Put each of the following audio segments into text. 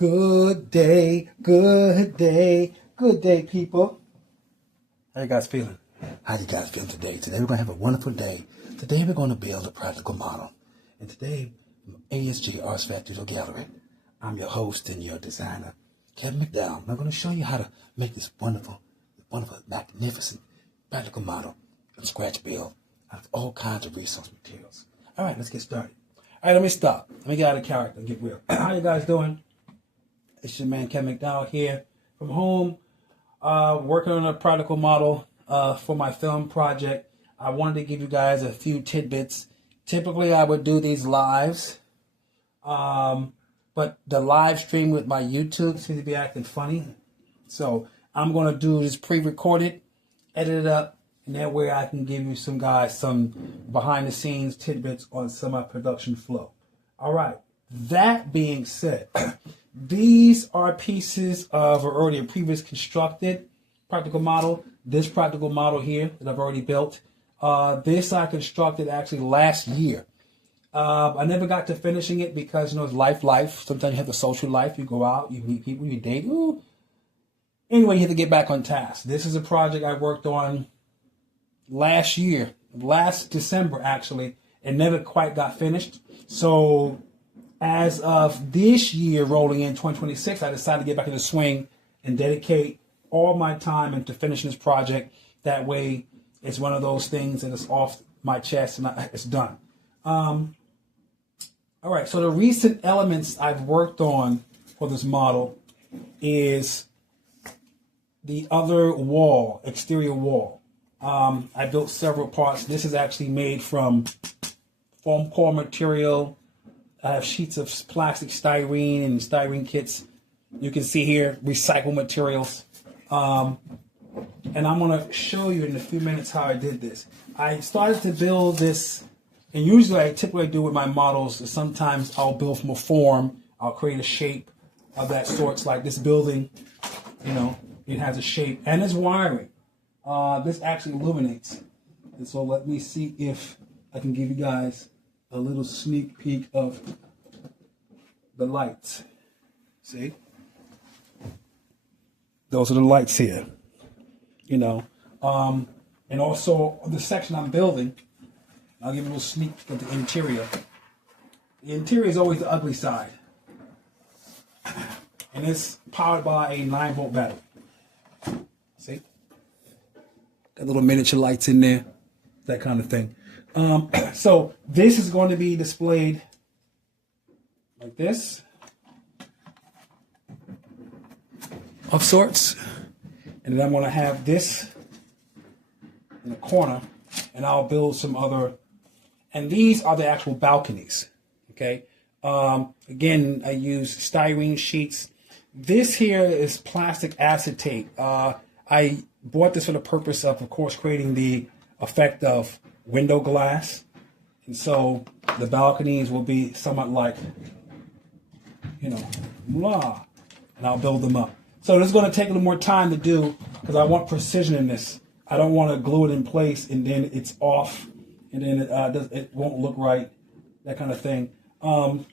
Good day, good day, good day, people. How you guys feeling? How you guys feeling today? Today we're going to have a wonderful day. Today we're going to build a practical model. And today, from ASG-Artizfacts Digital Gallery, I'm your host and your designer, Kevin McDowell. I'm going to show you how to make this wonderful, magnificent practical model from scratch build out of all kinds of resource materials. All right, let's get started. All right, let me stop. Let me get out of character and get real. How you guys doing? It's your man Kevin McDowell here from home, working on a practical model for my film project. I wanted to give you guys a few tidbits. Typically, I would do these lives, but the live stream with my YouTube seems to be acting funny. So I'm going to do this pre-recorded, edit it up, and that way I can give you some behind-the-scenes tidbits on some of my production flow. All right. That being said, these are pieces of already a previous constructed practical model. This practical model here that I've already built. This I constructed actually last year. I never got to finishing it because, it's life. Sometimes you have the social life. You go out, you meet people, you date. Ooh. Anyway, you have to get back on task. This is a project I worked on last December, actually, and never quite got finished. So as of this year, rolling in 2026, I decided to get back in the swing and dedicate all my time into finishing this project. That way, it's one of those things that is off my chest and it's done. All right, so the recent elements I've worked on for this model is the other wall, exterior wall. I built several parts. This is actually made from foam core material. I have sheets of plastic styrene and styrene kits. You can see here, recycled materials. And I'm going to show you in a few minutes how I did this. I started to build this, and usually I typically do with my models, sometimes I'll build from a form. I'll create a shape of that sort. It's like this building, it has a shape and it's wiring. This actually illuminates. And so let me see if I can give you guys a little sneak peek of the lights. See? Those are the lights here. And also the section I'm building, I'll give you a little sneak peek of the interior. The interior is always the ugly side. And it's powered by a 9-volt battery. See? Got little miniature lights in there, that kind of thing. So this is going to be displayed like this, of sorts. And then I'm going to have this in the corner, and I'll build some other. And these are the actual balconies. Okay. Again, I use styrene sheets. This here is plastic acetate. I bought this for the purpose of course, creating the effect of window glass. And so the balconies will be somewhat like, blah. And I'll build them up. So this is going to take a little more time to do because I want precision in this. I don't want to glue it in place and then it's off and then it won't look right, that kind of thing. I'll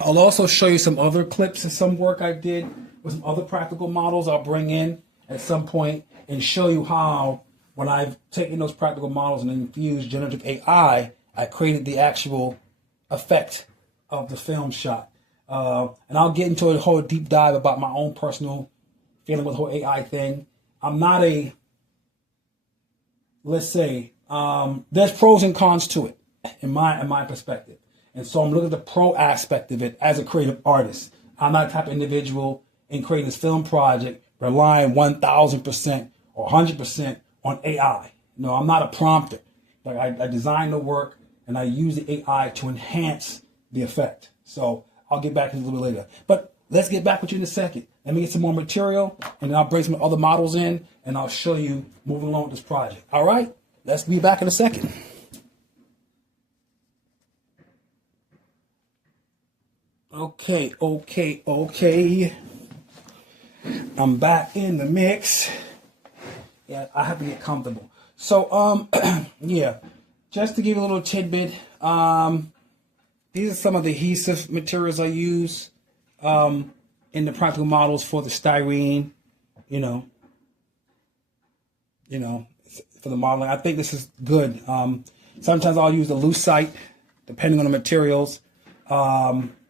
also show you some other clips of some work I did with some other practical models I'll bring in at some point and show you how, when I've taken those practical models and infused generative AI, I created the actual effect of the film shot. And I'll get into a whole deep dive about my own personal feeling with the whole AI thing. I'm not let's say, there's pros and cons to it in my perspective. And so I'm looking at the pro aspect of it as a creative artist. I'm not the type of individual in creating this film project relying 1,000% or 100% on AI. No, I'm not a prompter. Like I design the work and I use the AI to enhance the effect. So I'll get back to it a little bit later. But let's get back with you in a second. Let me get some more material and then I'll bring some other models in and I'll show you moving along with this project. All right, let's be back in a second. Okay. I'm back in the mix. Yeah, I have to get comfortable. So, yeah, just to give you a little tidbit, these are some of the adhesive materials I use. in the practical models for the styrene, you know, for the modeling. I think this is good. Sometimes I'll use the lucite, depending on the materials.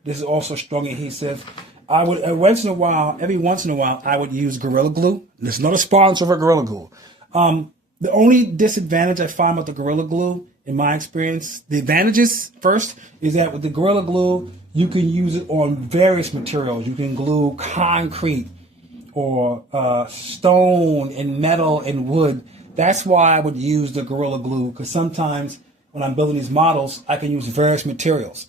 This is also strong adhesive. I would every once in a while, I would use Gorilla Glue. This is not a sponsor for Gorilla Glue. The only disadvantage I find with the Gorilla Glue, in my experience, the advantages first is that with the Gorilla Glue, you can use it on various materials. You can glue concrete or stone and metal and wood. That's why I would use the Gorilla Glue, because sometimes when I'm building these models, I can use various materials.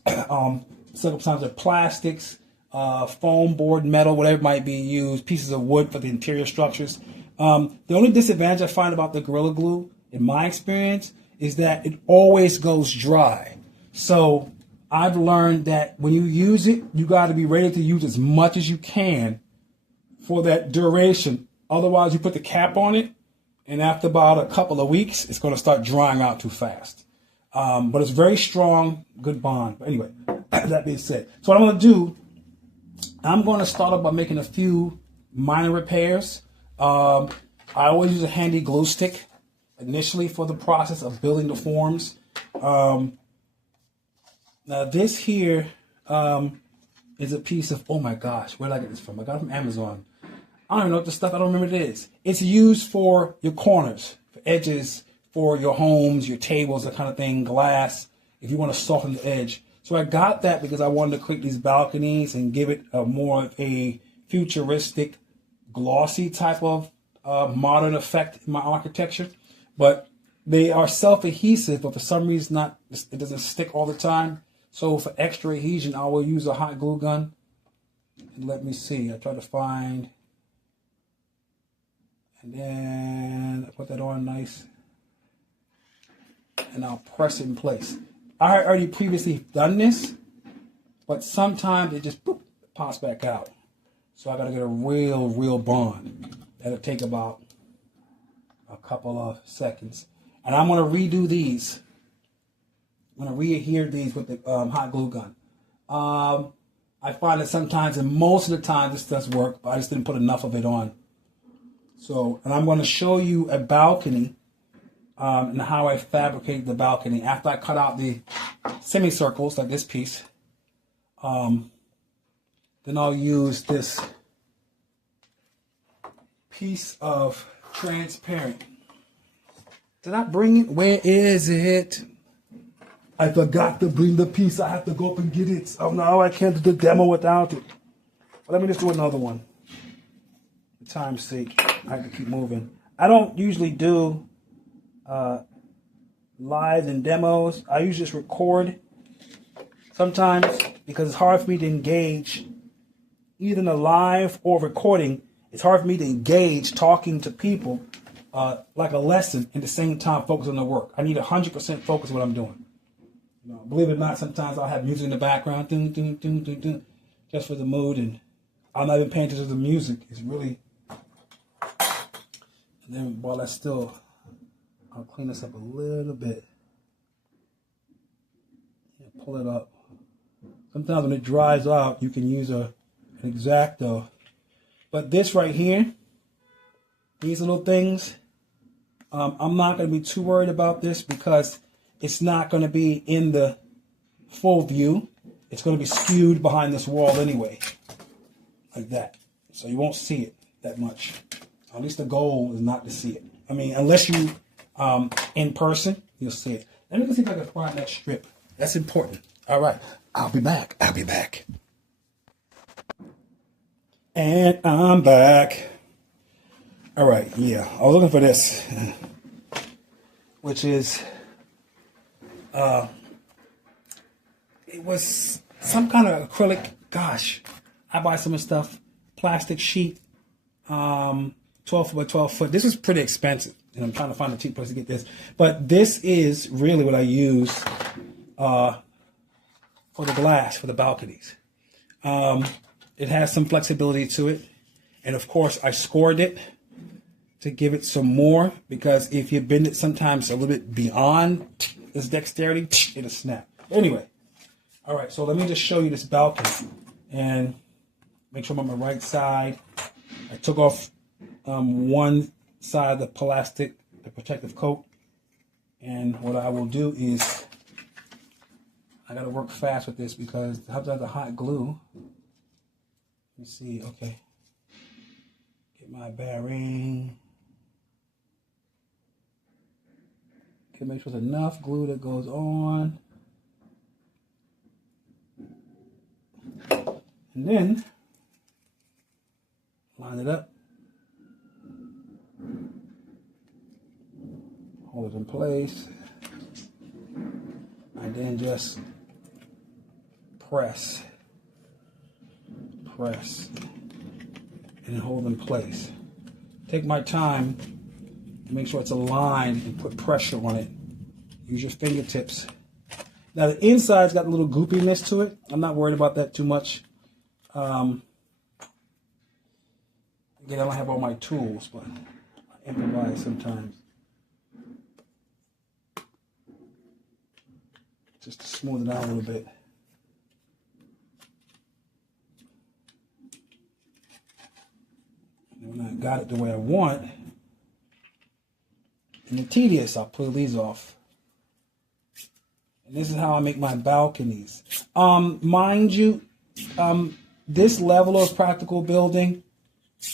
Sometimes they're plastics, foam, board, metal, whatever it might be used, pieces of wood for the interior structures. The only disadvantage I find about the Gorilla Glue, in my experience, is that it always goes dry. So I've learned that when you use it, you got to be ready to use as much as you can for that duration. Otherwise, you put the cap on it, and after about a couple of weeks, it's going to start drying out too fast. But it's very strong, good bond. But anyway, that being said, so what I'm going to do, I'm going to start off by making a few minor repairs. I always use a handy glue stick initially for the process of building the forms. Now this here is a piece of, oh my gosh, where did I get this from? I got it from Amazon. I don't even know what the stuff, I don't remember what it is. It's used for your corners, for edges, for your homes, your tables, that kind of thing, glass, if you want to soften the edge. So I got that because I wanted to create these balconies and give it a more of a futuristic, glossy type of modern effect in my architecture. But they are self-adhesive, but for some reason it doesn't stick all the time. So for extra adhesion, I will use a hot glue gun. And let me see, I try to find, and then I put that on nice, and I'll press it in place. I had already previously done this, but sometimes it just boop, pops back out. So I gotta get a real bond. That'll take about a couple of seconds. And I'm gonna redo these. I'm gonna re-adhere these with the hot glue gun. I find that sometimes, and most of the time, this does work, but I just didn't put enough of it on. So, and I'm gonna show you a balcony and how I fabricated the balcony. After I cut out the semicircles, like this piece, then I'll use this piece of transparent. Did I bring it? Where is it? I forgot to bring the piece. I have to go up and get it. Oh no, I can't do the demo without it. But let me just do another one. For time's sake, I have to keep moving. I don't usually do lives and demos. I usually just record sometimes because it's hard for me to engage either in a live or recording. It's hard for me to engage talking to people like a lesson and at the same time focus on the work. I need 100% focus on what I'm doing. You know, believe it or not, sometimes I'll have music in the background, dun, dun, dun, dun, dun, just for the mood, and I'm not even paying attention to the music. It's really, and then while that's still, I'll clean this up a little bit. Yeah, pull it up. Sometimes when it dries out, you can use an X-Acto. But this right here, these little things, I'm not going to be too worried about this because it's not going to be in the full view. It's going to be skewed behind this wall anyway, like that. So you won't see it that much. At least the goal is not to see it. I mean, unless you in person, you'll see it. Let me see if I can find that strip. That's important. All right, I'll be back. I'll be back. And I'm back. All right, yeah, I was looking for this, which is, it was some kind of acrylic. Gosh, I buy some of the stuff, plastic sheet, 12 foot by 12 foot. This is pretty expensive, and I'm trying to find a cheap place to get this. But this is really what I use for the glass, for the balconies. It has some flexibility to it. And of course, I scored it to give it some more, because if you bend it sometimes a little bit beyond its dexterity, it'll snap. Anyway, all right, so let me just show you this balcony. And Make sure I'm on my right side. I took off one side of the plastic, the protective coat. And what I will do is, I got to work fast with this because I have the hot glue. Let me see, okay. Get my bearing. Okay, make sure there's enough glue that goes on. And then, line it up. Hold it in place. And then just press, and hold in place. Take my time to make sure it's aligned and put pressure on it. Use your fingertips. Now the inside's got a little goopiness to it. I'm not worried about that too much. Again, I don't have all my tools, but I improvise sometimes. Just to smooth it out a little bit. And when I got it the way I want, and the tedious, I'll pull these off. And this is how I make my balconies. Mind you, this level of practical building,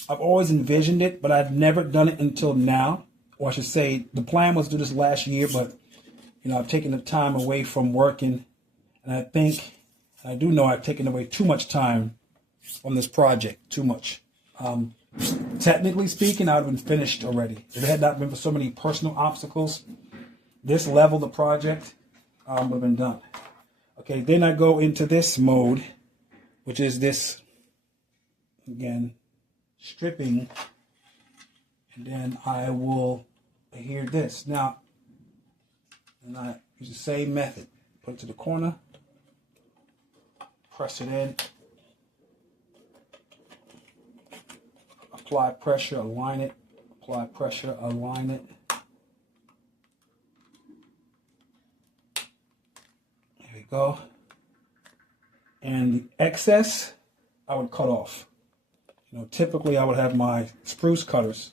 I've always envisioned it, but I've never done it until now. Or I should say, the plan was to do this last year, but you know, I've taken the time away from working, and I do know I've taken away too much time on this project, too much. Technically speaking, I would have been finished already. If it had not been for so many personal obstacles, this level of the project would have been done. Okay, then I go into this mode, which is this, again, stripping, and then I will adhere this. Now, and I use the same method. Put it to the corner, press it in, apply pressure, align it, apply pressure, align it. There we go. And the excess, I would cut off. You know, typically I would have my spruce cutters.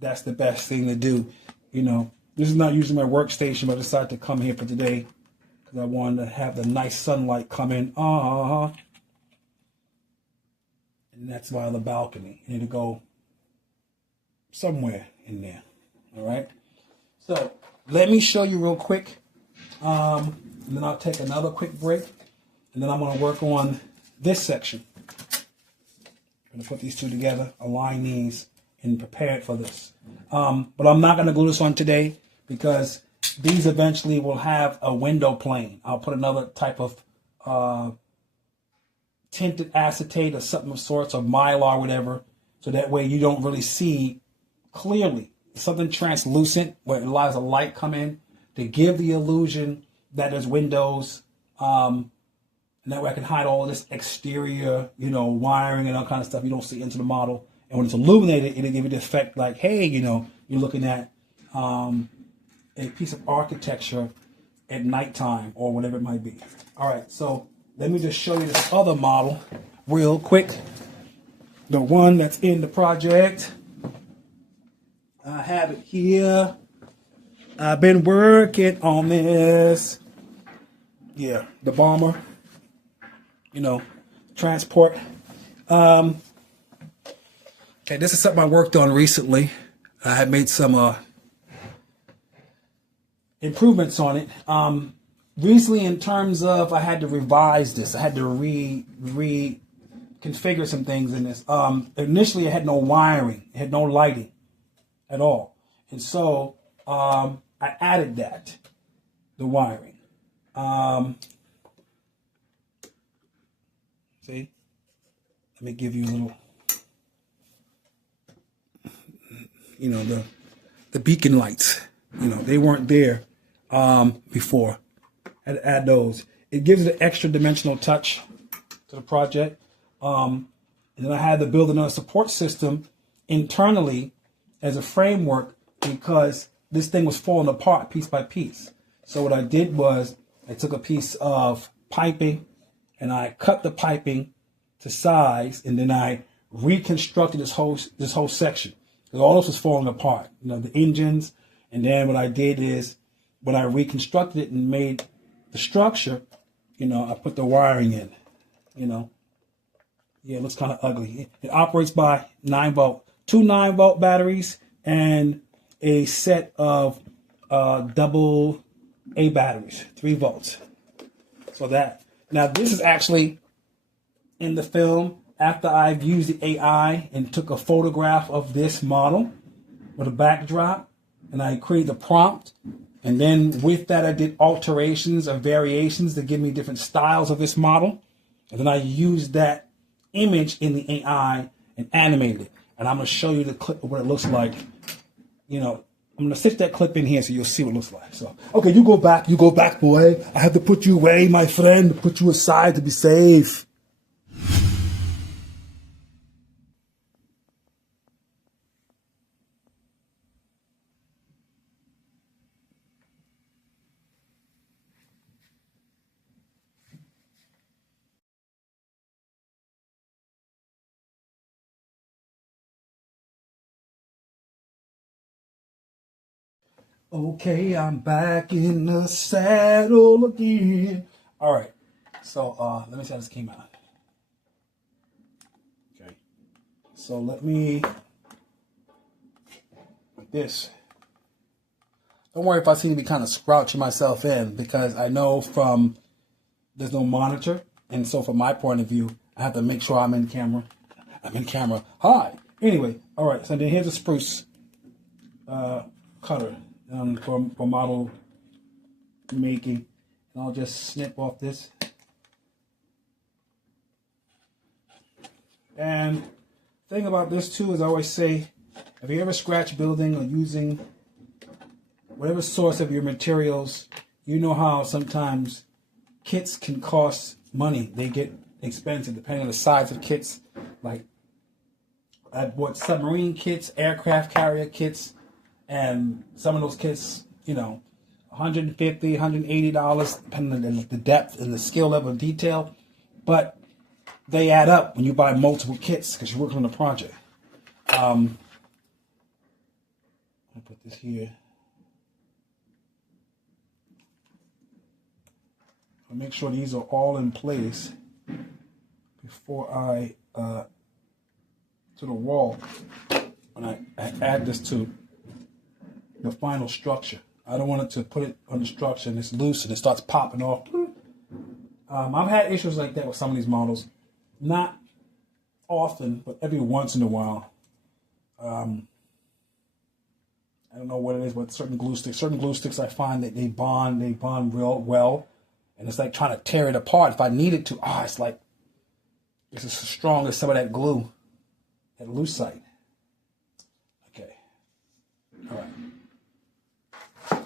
That's the best thing to do, you know. This is not usually my workstation, but I decided to come here for today because I wanted to have the nice sunlight come in. And that's why the balcony. You need to go somewhere in there. All right. So let me show you real quick. And then I'll take another quick break. And then I'm going to work on this section. I'm going to put these two together, align these, and prepare it for this. But I'm not going to glue this on today, because these eventually will have a window plane. I'll put another type of tinted acetate or something of sorts, or mylar or whatever, so that way you don't really see clearly. Something translucent where it allows a light come in to give the illusion that there's windows. And that way I can hide all of this exterior, you know, wiring and all kind of stuff you don't see into the model. And when it's illuminated, it'll give you the effect like, hey, you know, you're looking at a piece of architecture at nighttime or whatever it might be. All right, so let me just show you this other model real quick. The one that's in the project. I have it here. I've been working on this. Yeah, the bomber. You know, transport. Okay, this is something I worked on recently. I had made some improvements on it. Recently, in terms of, I had to revise this. I had to reconfigure some things in this. Initially, it had no wiring. It had no lighting at all. And so I added that, the wiring. See? Let me give you a little, you know, the beacon lights. You know, they weren't there before. I had to add those. It gives it an extra dimensional touch to the project. And then I had to build another support system internally as a framework, because this thing was falling apart piece by piece. So what I did was I took a piece of piping and I cut the piping to size, and then I reconstructed this whole section. All this was falling apart, the engines. And then what I did is, when I reconstructed it and made the structure, I put the wiring in. Yeah, it looks kind of ugly. It operates by 9-volt, 2 9-volt batteries, and a set of double A batteries, 3 volts. So that, now this is actually in the film after I've used the AI and took a photograph of this model with a backdrop, and I created the prompt. And then with that, I did alterations or variations to give me different styles of this model. And then I used that image in the AI and animated it. And I'm going to show you the clip of what it looks like. I'm going to stick that clip in here so you'll see what it looks like. So, okay, you go back, boy. I have to put you away, my friend, put you aside to be safe. Okay, I'm back in the saddle again. All right, so let me see how this came out. Okay, so let me, like this. Don't worry if I seem to be kind of scrouching myself in, because I know there's no monitor, and so from my point of view, I have to make sure I'm in camera. Hi. Anyway, all right, so then here's a spruce cutter. For model making, and I'll just snip off this. And the thing about this too is, I always say, if you ever scratch building or using whatever source of your materials, you know how sometimes kits can cost money. They get expensive depending on the size of kits. Like, I bought submarine kits, aircraft carrier kits, and some of those kits, $150, $180, depending on the depth and the skill level of detail. But they add up when you buy multiple kits because you're working on a project. I'll put this here. I'll make sure these are all in place before I, to the wall, when I add this to the final structure. I don't want it to put it on the structure and it's loose and it starts popping off. I've had issues like that with some of these models. Not often, but every once in a while. I don't know what it is, but certain glue sticks I find that they bond real well. And it's like trying to tear it apart. If I needed to, it's like, it's as strong as some of that glue, that lucite. Okay. All right.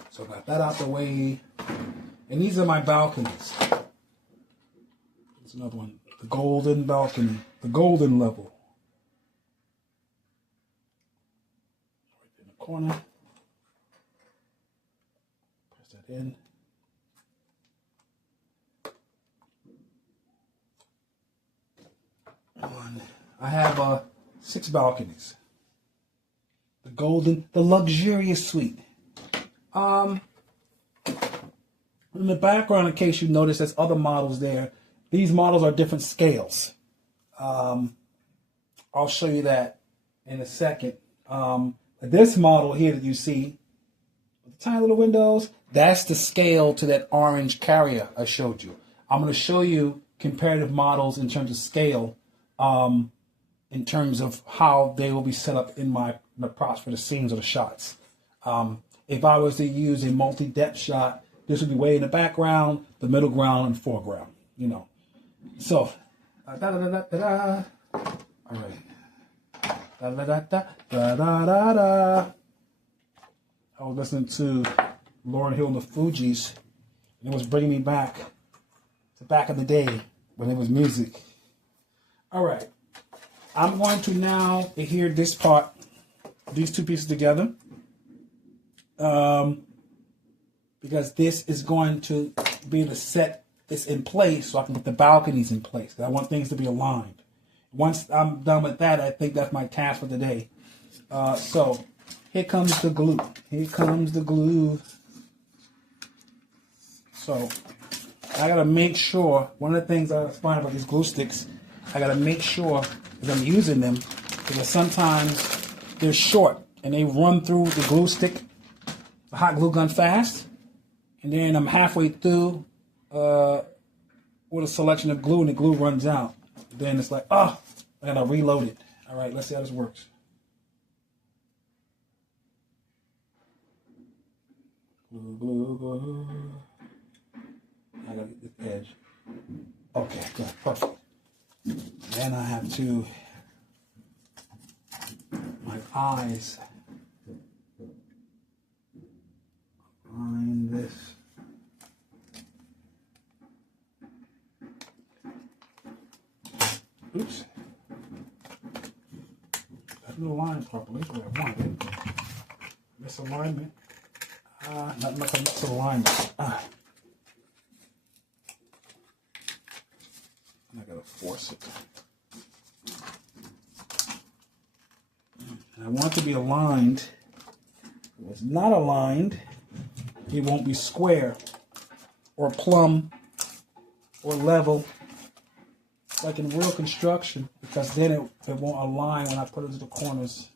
So got that out the way. And these are my balconies. There's another one. The golden balcony. The golden level. Right in the corner. Press that in. I have 6 balconies. The luxurious suite. In the background, in case you notice, there's other models there. These models are different scales. I'll show you that in a second. This model here that you see, with the tiny little windows, that's the scale to that orange carrier I showed you. I'm going to show you comparative models in terms of scale, in terms of how they will be set up in the props for the scenes or the shots. If I was to use a multi-depth shot, this would be way in the background, the middle ground, and foreground. So, all right. I was listening to Lauryn Hill and the Fugees, and it was bringing me back to back in the day when it was music. All right. I'm going to now adhere this part, these two pieces together, because this is going to be able to set this in place so I can put the balconies in place. I want things to be aligned. Once I'm done with that, I think that's my task for today. So here comes the glue. Here comes the glue. So I gotta make sure, one of the things I find about these glue sticks, I gotta make sure that I'm using them, because sometimes they're short and they run through the glue stick, the hot glue gun fast, and then I'm halfway through with a selection of glue and the glue runs out. Then it's like, oh, I gotta reload it. All right, let's see how this works. Glue, glue, glue. I gotta get this edge. Okay, good, perfect. Then I have to, my eyes, line this. Oops. I didn't align properly. That's what I wanted. Misalignment. Not much of misalignment. I gotta force it. And I want it to be aligned. If it's not aligned, it won't be square or plumb or level like in real construction, because then it won't align when I put it to the corners.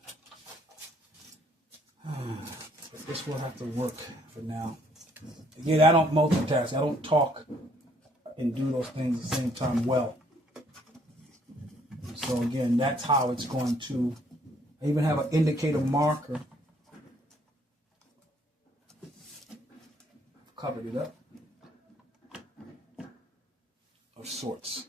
But this will have to work for now. Again, I don't multitask. I don't talk and do those things at the same time well. So again, that's how it's going to, I even have an indicator marker. Covered it up of sorts.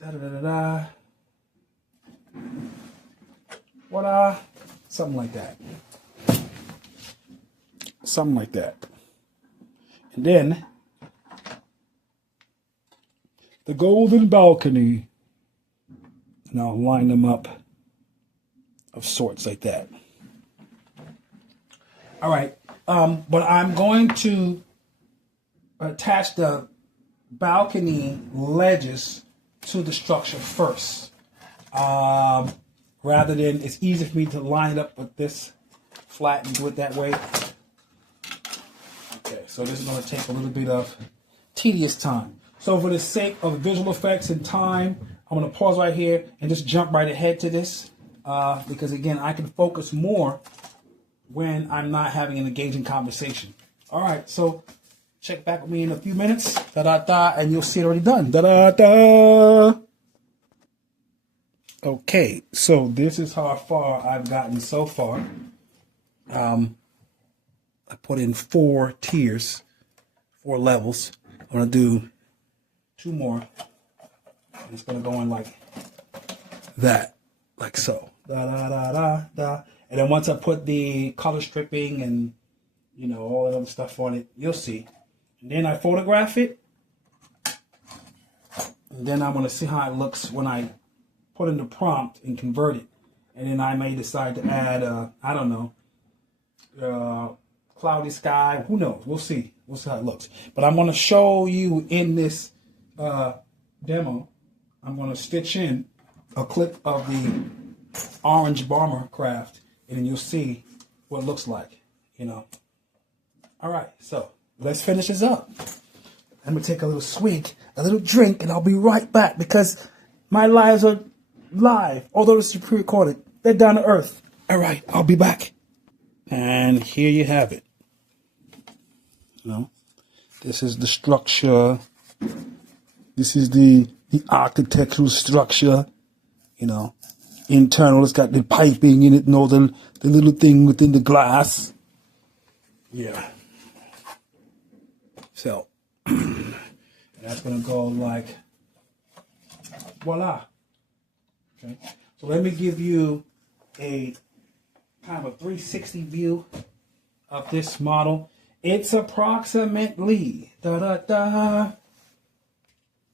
Da-da-da-da-da. Voila. Something like that. Something like that. And then the golden balcony. And I'll line them up of sorts like that. All right. But I'm going to attach the balcony ledges to the structure first. Rather than, it's easy for me to line it up with this flat and do it that way. Okay, so this is going to take a little bit of tedious time. So for the sake of visual effects and time, I'm going to pause right here and just jump right ahead to this. Because again, I can focus more when I'm not having an engaging conversation. All right, so check back with me in a few minutes. Da-da-da, and you'll see it already done. Da-da-da. Okay, so this is how far I've gotten so far. I put in 4 tiers, 4 levels. I'm going to do 2 more. It's going to go in like that, like so. Da-da-da-da-da. And then once I put the color stripping and, you know, all that other stuff on it, you'll see. And then I photograph it. And then I'm going to see how it looks when I put in the prompt and convert it. And then I may decide to add, I don't know, cloudy sky. Who knows? We'll see. We'll see how it looks. But I'm going to show you in this demo, I'm going to stitch in a clip of the orange bomber craft. And then you'll see what it looks like, you know. All right, so let's finish this up. I'm going to take a little swig, a little drink, and I'll be right back because my lives are live. Although this is pre-recorded, they're down to earth. All right, I'll be back. And here you have it. You know, this is the structure. This is the architectural structure, you know. Internal, it's got the piping in it and all the little thing within the glass. Yeah. So, that's going to go like, voila. Okay. So let me give you a kind of a 360 view of this model. It's approximately, da-da-da.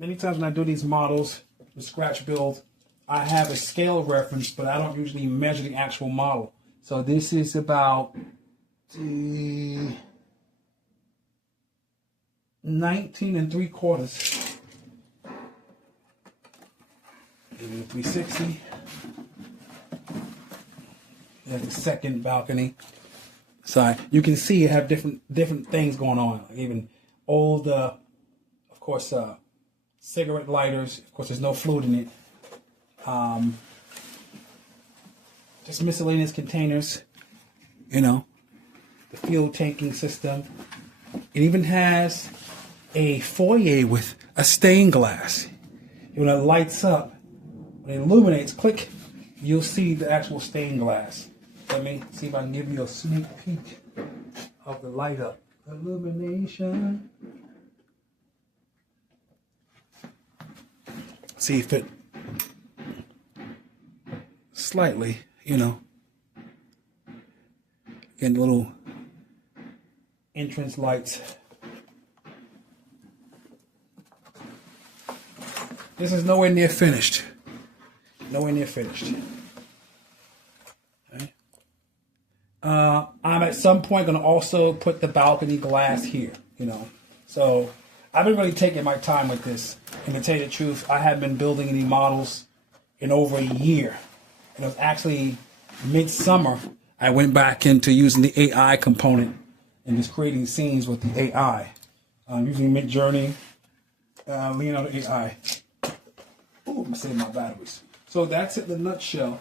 Many times when I do these models, the scratch build, I have a scale reference, but I don't usually measure the actual model. So this is about the 19 3/4. Give it a 360. There's the second balcony. So you can see you have different things going on. Even old, of course, cigarette lighters. Of course, there's no fluid in it. Just miscellaneous containers. You know, the fuel tanking system. It even has a foyer with a stained glass. When it lights up, when it illuminates, click, you'll see the actual stained glass. Let me see if I can give you a sneak peek of the light up. Illumination. See if it slightly, you know, getting little entrance lights. This is nowhere near finished. Nowhere near finished. Okay. I'm at some point going to also put the balcony glass here, you know. So I've been really taking my time with this. And to tell you the truth, I haven't been building any models in over a year. And it was actually midsummer I went back into using the AI component and just creating scenes with the AI. Using Midjourney, Leonardo AI. Ooh, I'm gonna save my batteries. So that's it in a nutshell.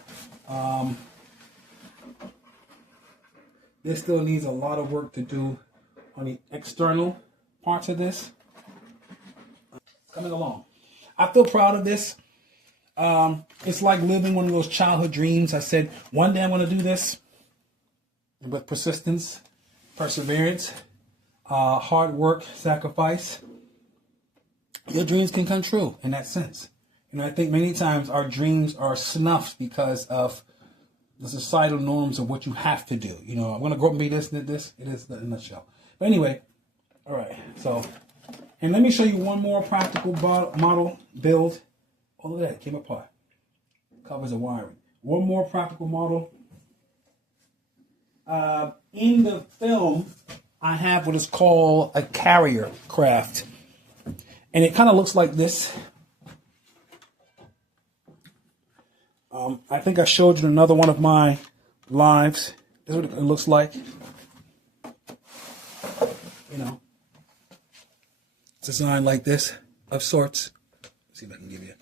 This still needs a lot of work to do on the external parts of this. Coming along. I feel proud of this. It's like living one of those childhood dreams. I said, one day I'm going to do this. With persistence, perseverance, hard work, sacrifice, your dreams can come true in that sense. And I think many times our dreams are snuffed because of the societal norms of what you have to do. You know, I'm going to grow up and be this and this. It is in a nutshell. But anyway, all right. So, and let me show you one more practical model build. Oh, look at that. It came apart. Covers the wiring. One more practical model. In the film, I have what is called a carrier craft. And it kind of looks like this. I think I showed you another one of my lives. This is what it looks like. You know, it's designed like this, of sorts. Let's see if I can give you it.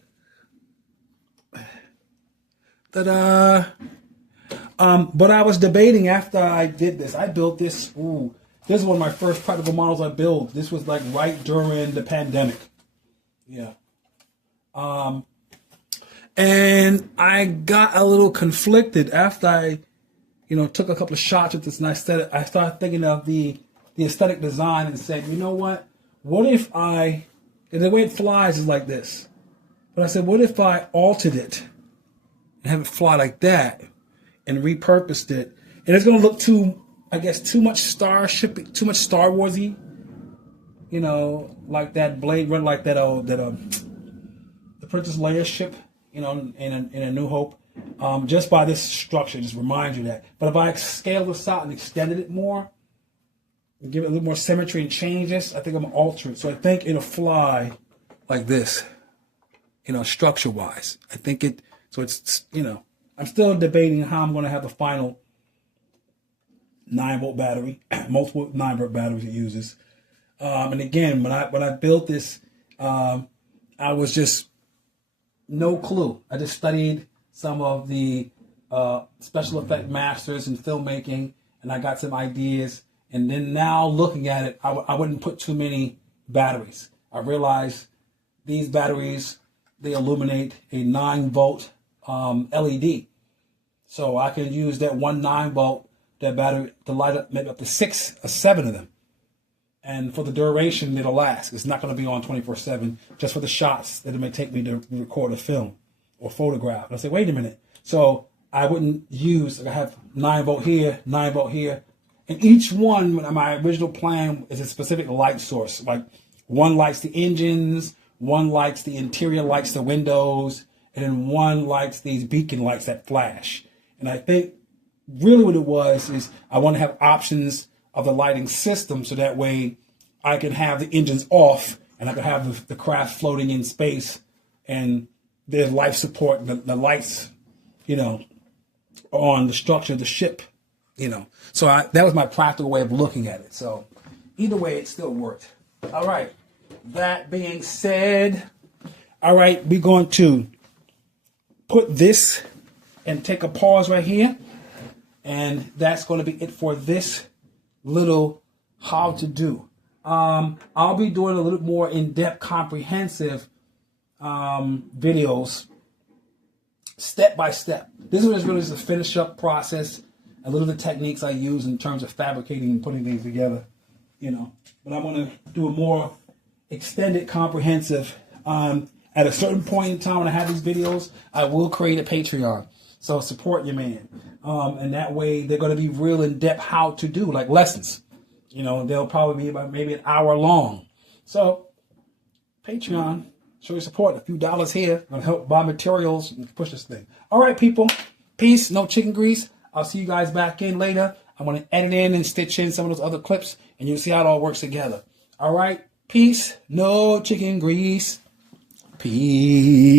Ta-da! But I was debating after I did this. I built this. Ooh, this is one of my first practical models I built. This was like right during the pandemic. Yeah. And I got a little conflicted after I, you know, took a couple of shots at this, and I started thinking of the aesthetic design and said, you know what? What if and the way it flies is like this. But I said, what if I altered it and have it fly like that and repurposed it? And it's going to look too much Star Warsy, you know, like that Blade Runner, like the Princess Leia ship, you know, in a New Hope. Just by this structure, just reminds you that. But if I scale this out and extended it more, and give it a little more symmetry and change this, I think I'm going to alter it. So I think it'll fly like this, you know, structure-wise. I think so it's, you know, I'm still debating how I'm going to have the final 9-volt battery, multiple 9-volt batteries it uses. And again, when I built this, I was just no clue. I just studied some of the special effect masters in filmmaking, and I got some ideas. And then now looking at it, I wouldn't put too many batteries. I realized these batteries, they illuminate a 9-volt LED. So I can use that one 9-volt, that battery, to light up maybe up to 6 or 7 of them. And for the duration, it'll last. It's not going to be on 24/7, just for the shots that it may take me to record a film or photograph. And I say, wait a minute. So I wouldn't use, I have 9-volt here, 9-volt here. And each one, my original plan is a specific light source. Like one lights the engines, one lights the interior lights, the windows, and then one lights these beacon lights that flash. And I think really what it was is I want to have options of the lighting system so that way I can have the engines off and I can have the craft floating in space and there's life support, the lights, you know, on the structure of the ship, you know. So that was my practical way of looking at it. So either way, it still worked. All right. That being said, all right, we're going to put this and take a pause right here. And that's going to be it for this little how to do. I'll be doing a little more in-depth, comprehensive videos, step by step. This one is really just a finish up process, a little of the techniques I use in terms of fabricating and putting things together, you know. But I'm going to do a more extended, comprehensive. At a certain point in time when I have these videos, I will create a Patreon. So support your man. And that way they're going to be real in-depth how to do, like lessons. You know, they'll probably be about maybe an hour long. So Patreon, show your support. A few dollars here going to help buy materials and push this thing. All right, people. Peace. No chicken grease. I'll see you guys back in later. I'm going to edit in and stitch in some of those other clips, and you'll see how it all works together. All right. Peace. No chicken grease. Peace.